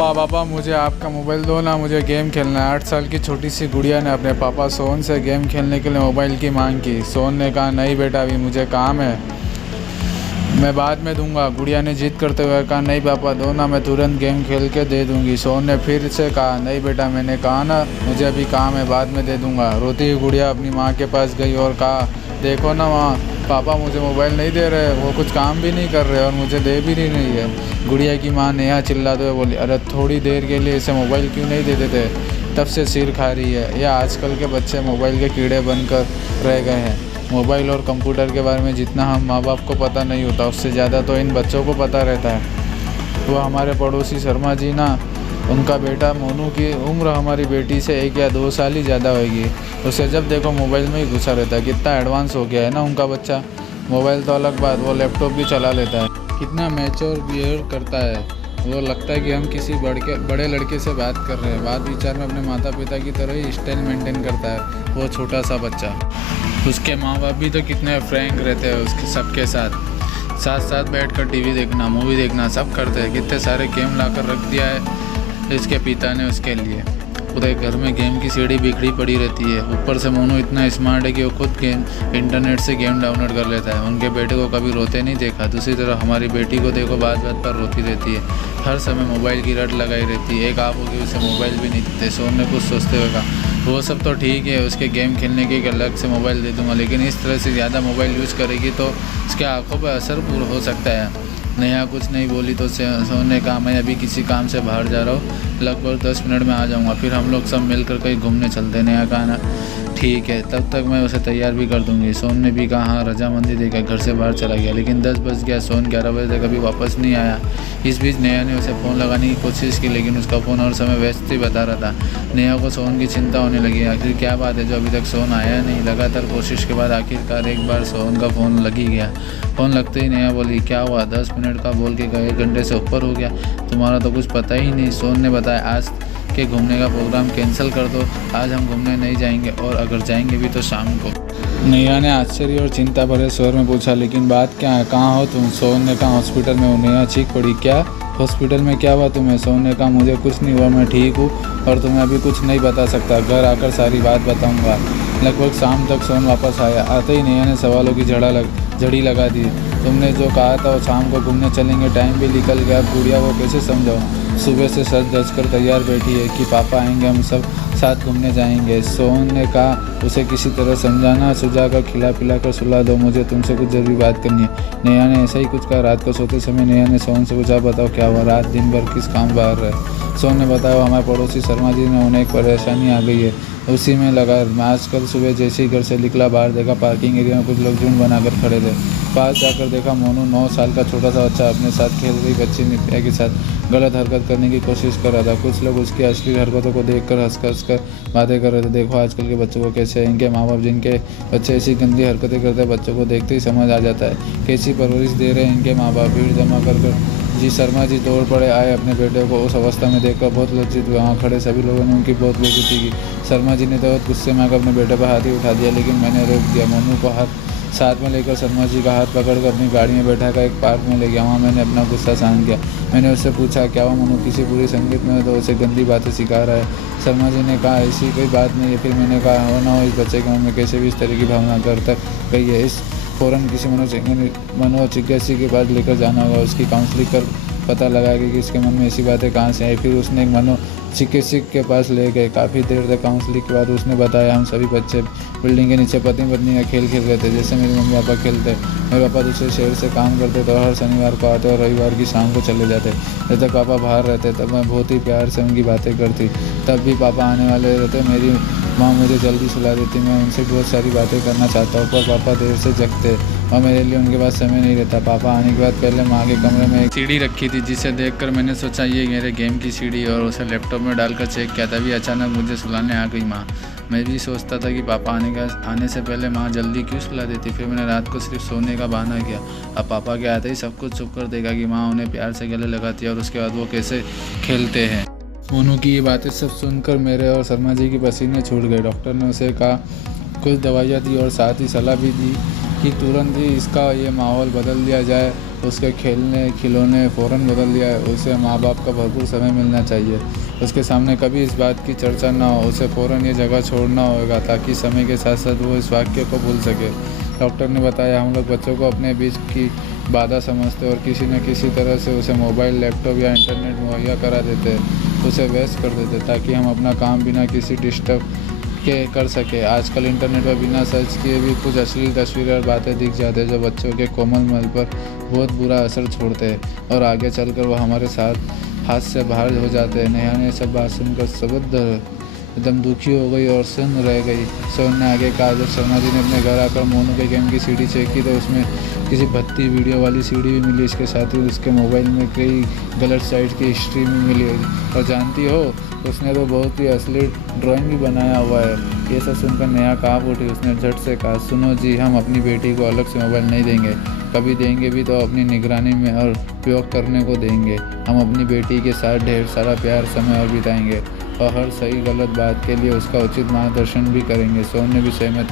पापा मुझे आपका मोबाइल दो ना, मुझे गेम खेलना है। 8 साल की छोटी सी गुड़िया ने अपने पापा सोहन से गेम खेलने के लिए मोबाइल की मांग की। सोहन ने कहा नहीं बेटा, अभी मुझे काम है, मैं बाद में दूंगा। गुड़िया ने जिद करते हुए कहा नहीं पापा दो ना, मैं तुरंत गेम खेल के दे दूंगी। सोहन ने फिर से कहा नहीं बेटा, मैंने कहा ना मुझे अभी काम है, बाद में दे दूंगा। रोती हुई गुड़िया अपनी माँ के पास गई और कहा देखो ना माँ, पापा मुझे मोबाइल नहीं दे रहे, वो कुछ काम भी नहीं कर रहे और मुझे दे भी नहीं है। गुड़िया की माँ नेहा चिल्लाते हुए बोली अरे थोड़ी देर के लिए इसे मोबाइल क्यों नहीं दे देते, तब से सिर खा रही है। यह आजकल के बच्चे मोबाइल के कीड़े बनकर रह गए हैं। मोबाइल और कंप्यूटर के बारे में जितना हम माँ बाप को पता नहीं होता, उससे ज़्यादा तो इन बच्चों को पता रहता है। वो हमारे पड़ोसी शर्मा जी ना, उनका बेटा मोनू की उम्र हमारी बेटी से 1 या 2 साल ही ज़्यादा होगी। उसे जब देखो मोबाइल में ही घुसा रहता है। कितना एडवांस हो गया है ना उनका बच्चा। मोबाइल तो अलग बात, वो लैपटॉप भी चला लेता है। कितना मैच्योर बिहेव करता है। वो लगता है कि हम किसी बड़े लड़के से बात कर रहे हैं। बात विचार में अपने माता पिता की तरह ही स्टाइल मेंटेन करता है वो छोटा सा बच्चा। उसके माँ बाप भी तो कितने फ्रैंक रहते हैं उसके सबके साथ बैठकर टीवी देखना, मूवी देखना सब करते हैं। कितने सारे गेम ला कर रख दिया है इसके पिता ने उसके लिए। पूरे घर में गेम की सीढ़ी बिखरी पड़ी रहती है। ऊपर से मोनू इतना स्मार्ट है कि वो खुद इंटरनेट से गेम डाउनलोड कर लेता है। उनके बेटे को कभी रोते नहीं देखा। दूसरी तरफ हमारी बेटी को देखो, बात बात पर रोती रहती है, हर समय मोबाइल की रट लगाई रहती है। एक आप होगी उसे मोबाइल भी नहीं देते। सोन ने कुछ सोचते हुए कहा वो सब तो ठीक है, उसके गेम खेलने के एक अलग से मोबाइल दे दूँगा, लेकिन इस तरह से ज़्यादा मोबाइल यूज़ करेगी तो उसके आँखों पर असर हो सकता है। नेहा कुछ नहीं बोली तो सोन ने कहा मैं अभी किसी काम से बाहर जा रहा हूँ, लगभग 10 मिनट में आ जाऊँगा, फिर हम लोग सब मिलकर कहीं घूमने चलते हैं। नेहा कहा ना ठीक है, तब तक मैं उसे तैयार भी कर दूँगी। सोन ने भी कहा हाँ। रजामंदी देकर घर से बाहर चला गया, लेकिन 10 बज गया। सोन 11 बजे तक अभी वापस नहीं आया। इस बीच नेहा ने उसे फ़ोन लगाने की कोशिश की, लेकिन उसका फ़ोन हर समय व्यस्त ही बता रहा था। नेहा को सोन की चिंता होने लगी। आखिर क्या बात है जो अभी तक सोन आया नहीं। लगातार कोशिश के बाद आखिरकार एक बार सोन का फ़ोन लग ही गया। फ़ोन लगते ही नेहा बोली क्या हुआ, 10 मिनट का बोल के 1 घंटे से ऊपर हो गया, तुम्हारा तो कुछ पता ही नहीं। सोन ने बताया आज के घूमने का प्रोग्राम कैंसिल कर दो, आज हम घूमने नहीं जाएंगे, और अगर जाएंगे भी तो शाम को। नेहा ने आश्चर्य और चिंता भरे स्वर में पूछा लेकिन बात क्या है, कहाँ हो तुम। सोन ने कहा हॉस्पिटल में हूँ। नेहा चीख पड़ी क्या हॉस्पिटल में, क्या हुआ तुम्हें। सोन ने कहा मुझे कुछ नहीं हुआ, मैं ठीक हूँ और तुम्हें अभी कुछ नहीं बता सकता, घर आकर सारी बात बताऊँगा। लगभग शाम तक सोन वापस आया। आते ही नेहा ने सवालों की झड़ी लगा दी। तुमने जो कहा था वो शाम को घूमने चलेंगे, टाइम भी निकल गया। गुड़िया वो कैसे समझाऊँ, सुबह से सज धज कर तैयार बैठी है कि पापा आएंगे, हम सब साथ घूमने जाएंगे। सोहन ने कहा उसे किसी तरह समझाना सुझा कर खिला पिला कर सुला दो, मुझे तुमसे कुछ ज़रूरी बात करनी है। नेहा ने ऐसा ही कुछ कहा। रात को सोते समय नेहा ने सोहन से पूछा बताओ क्या हुआ, रात दिन भर किस काम बाहर रहे। सोहन ने बताया हमारे पड़ोसी शर्मा जी ने उन्हें एक परेशानी आ गई है, उसी में लगा। आज कल सुबह जैसे ही घर से निकला, बाहर देखा पार्किंग एरिया में कुछ लोग झुंड बनाकर खड़े थे। पास जाकर देखा मोनू 9 साल का छोटा सा बच्चा अपने साथ खेल रही बच्ची नित्या के साथ गलत हरकत करने की कोशिश कर रहा था। कुछ लोग उसकी असली हरकतों को देखकर हंस कर बातें कर रहे थे। देखो आजकल के बच्चों को कैसे, इनके माँ बाप जिनके बच्चे ऐसी गंदी हरकतें करते हैं, बच्चों को देखते ही समझ आ जाता है कैसी परवरिश दे रहे हैं इनके माँ बाप। भीड़ जमा कर जी शर्मा जी दौड़ पड़े आए अपने बेटे को उस अवस्था में देखकर बहुत लज्जित हुए। वहाँ खड़े सभी लोगों ने उनकी बहुत बेइज्जती की। शर्मा जी ने तो गुस्से में आकर अपने बेटे पर हाथ ही उठा दिया, लेकिन मैंने रोक दिया। मोनू को साथ में लेकर शर्मा जी का हाथ पकड़कर अपनी गाड़ी में बैठा कर एक पार्क में ले गया। वहाँ मैंने अपना गुस्सा शांत किया। मैंने उससे पूछा क्या हुआ मोनू, किसी पूरी संगीत में तो उसे गंदी बातें सिखा रहा है। शर्मा जी ने कहा ऐसी कोई बात नहीं है। फिर मैंने कहा हो ना हो इस बच्चे के मन में कैसे भी इस तरह की भावना घर तक गई है, इस फ़ौरन किसी मनोचिकित्सक के पास लेकर जाना होगा। उसकी काउंसलिंग कर पता लगाया कि इसके मन में ऐसी बातें कहाँ से आई। फिर उसने एक मनोचिकित्सक के पास ले गए। काफ़ी देर तक काउंसलिंग के बाद उसने बताया हम सभी बच्चे बिल्डिंग के नीचे पति पत्नी का खेल खेल रहे थे, जैसे मेरे मम्मी पापा खेलते। मेरे पापा दूसरे शहर से काम करते तो हर शनिवार को आते और रविवार की शाम को चले जाते। जब तक पापा बाहर रहते तब मैं बहुत ही प्यार से उनकी बातें करती। तब भी पापा आने वाले रहते, मेरी माँ मुझे जल्दी सुला देती। मैं उनसे बहुत सारी बातें करना चाहता हूँ पर पापा देर से जगते और मेरे लिए उनके पास समय नहीं रहता। पापा आने के बाद पहले माँ के कमरे में एक सीढ़ी रखी थी, जिसे देखकर मैंने सोचा ये मेरे गेम की सीढ़ी, और उसे लैपटॉप में डालकर चेक किया। तभी अचानक मुझे सुलाने आ गई माँ। मैं भी सोचता था कि पापा आने से पहले माँ जल्दी क्यों सुला देती। फिर मैंने रात को सिर्फ सोने का बहाना किया। अब पापा के आते ही सब कुछ चुप कर देगा कि माँ उन्हें प्यार से गले लगाती है और उसके बाद वो कैसे खेलते हैं। मोनू की ये बातें सब सुनकर मेरे और शर्मा जी की पसीने छूट गए। डॉक्टर ने उसे कहा कुछ दवाइयाँ दी और साथ ही सलाह भी दी कि तुरंत ही इसका ये माहौल बदल दिया जाए, उसके खेलने खिलौने फ़ौरन बदल दिया है। उसे माँ बाप का भरपूर समय मिलना चाहिए, उसके सामने कभी इस बात की चर्चा ना हो, उसे फ़ौरन ये जगह छोड़ना होगा ताकि समय के साथ साथ वो इस वाक्य को भूल सके। डॉक्टर ने बताया, हम लोग बच्चों को अपने बीच की बाधा समझते और किसी न किसी तरह से उसे मोबाइल, लैपटॉप या इंटरनेट मुहैया करा देते, उसे व्यस्त कर देते ताकि हम अपना काम बिना किसी डिस्टर्ब के कर सके। आजकल इंटरनेट पर बिना सर्च किए भी कुछ अश्लील तस्वीरें और बातें दिख जाते हैं जो बच्चों के कोमल मन पर बहुत बुरा असर छोड़ते हैं और आगे चलकर वो हमारे साथ हाथ से बाहर हो जाते हैं। नेहा ने सब बात सुनकर सबद एकदम दुखी हो गई और सुन्न रह गई। सोन ने आगे कहा, जब शर्मा जी ने अपने घर आकर मोनू के गेम की सीडी चेक की तो उसमें किसी भद्दी वीडियो वाली सीडी भी मिली। इसके साथ ही उसके मोबाइल में कई गलत साइट की हिस्ट्री भी मिली। और जानती हो, उसने तो बहुत ही असली ड्राइंग भी बनाया हुआ है। ये सब सुनकर नेहा काँप उठी। उसने झट से कहा, सुनो जी, हम अपनी बेटी को अलग से मोबाइल नहीं देंगे, कभी देंगे भी तो अपनी निगरानी में और उपयोग करने को देंगे। हम अपनी बेटी के साथ ढेर सारा प्यार, समय और बिताएंगे और हर सही गलत बात के लिए उसका उचित मार्गदर्शन भी करेंगे। सोन ने भी सहमति